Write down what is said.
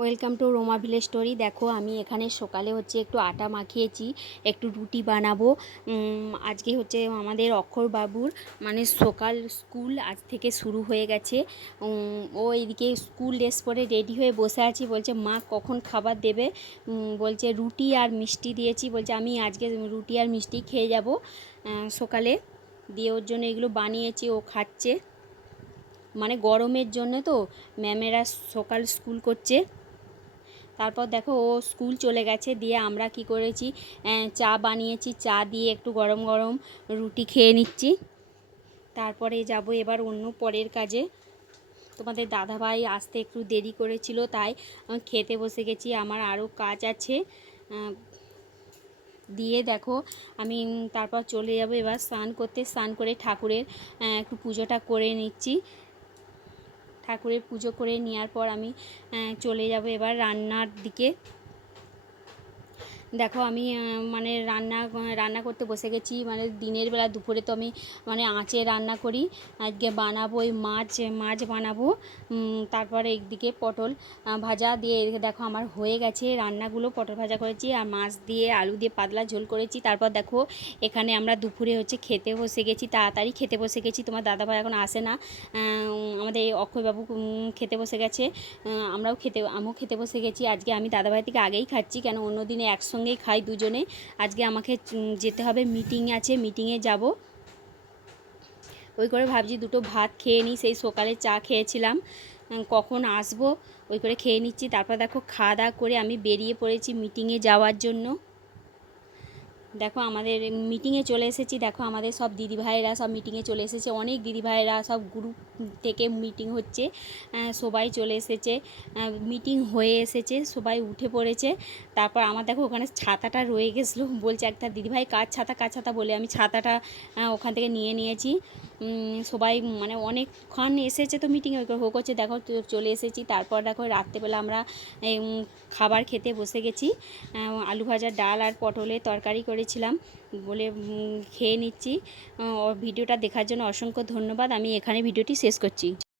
Welcome to Ruma village story. দেখো আমি এখানে সকালে একটু আটা মাখিয়েছি, একটু রুটি বানাবো। আজকে আমাদের অক্ষর বাবুর সকাল স্কুল আজ থেকে শুরু হয়ে গেছে। ও এদিকে স্কুল ড্রেস পরে রেডি হয়ে বসে আছি, বলছে মা কখন খাবার দেবে। বলছে রুটি আর মিষ্টি দিয়েছি, বলছে আমি আজকে রুটি আর মিষ্টি খেয়ে যাব সকালে। দিয়ে ওর জন্য এগুলো বানিয়েছি, ও খাচ্ছে। গরমের জন্য তো ম্যামেরা সকাল স্কুল করছে। তারপর দেখো ও স্কুল চলে গেছে। দিয়ে আমরা কি করেছি, চা বানিয়েছি, চা দিয়ে একটু গরম গরম রুটি খেয়ে নিচ্ছি। তারপরে যাব এবার অন্য পরের কাজে। তোমাদের দাদাভাই আসতে একটু দেরি করেছিল, তাই খেতে বসে গেছি, আমার আরও কাজ আছে। দিয়ে দেখো আমি তারপর চলে যাব এবার স্নান করতে। স্নান করে ঠাকুরের একটু পুজোটা করে নিচ্ছি। ঠাকুরের পুজো করে নেওয়ার পর আমি চলে যাব এবার রান্নার দিকে। দেখো আমি রান্না করতে বসে গেছি। দিনের বেলা দুপুরে তো আমি আঁচে রান্না করি। আজকে বানাবো ওই মাছ বানাবো। তারপরে একদিকে পটল ভাজা দিয়ে দেখো আমার হয়ে গেছে রান্নাগুলো। পটল ভাজা করেছি আর মাছ দিয়ে আলু দিয়ে পাতলা ঝোল করেছি। তারপর দেখো এখানে আমরা দুপুরে খেতে বসে গেছি, তাড়াতাড়ি খেতে বসে গেছি। তোমার দাদাভাই এখন আসে না, আমাদের অক্ষয়বাবু খেতে বসে গেছে। আমিও খেতে বসে গেছি। আজকে আমি দাদাভাই থেকে আগেই খাচ্ছি, কেন অন্য দিনে একসঙ্গেই খাই দুজনে। আজকে আমাকে যেতে হবে, মিটিং আছে, মিটিংয়ে যাব। ওই করে ভাবছি দুটো ভাত খেয়ে নিই, সেই সকালে চা খেয়েছিলাম, কখন আসবো ওই করে খেয়ে নিচ্ছি। তারপর দেখো খাওয়া দাওয়া করে আমি বেরিয়ে পড়েছি মিটিংয়ে যাওয়ার জন্য। দেখো আমাদের মিটিংয়ে চলে এসেছি। দেখো আমাদের সব দিদিভাইয়েরা সব মিটিংয়ে চলে এসেছে, অনেক দিদিভাইয়েরা সব গ্রুপ থেকে মিটিং হচ্ছে, সবাই চলে এসেছে। মিটিং হয়ে এসেছে, সবাই উঠে পড়েছে। তারপর আমার দেখো ওখানে ছাতাটা রয়ে গেছিলো, বলছে একটা দিদিভাই কার ছাতা বলে আমি ছাতাটা ওখান থেকে নিয়ে নিয়েছি। সবাই অনেকক্ষণ এসেছে তো মিটিংয়ে হোক হচ্ছে। দেখো চলে এসেছি। তারপর দেখো রাত্রেবেলা আমরা খাবার খেতে বসে গেছি। আলু ভাজা, ডাল আর পটলের তরকারি করেছিলাম বলে খেয়ে নিচ্ছি। ভিডিওটা দেখার জন্য অসংখ্য ধন্যবাদ। আমি এখানে ভিডিওটি শেষ করছি।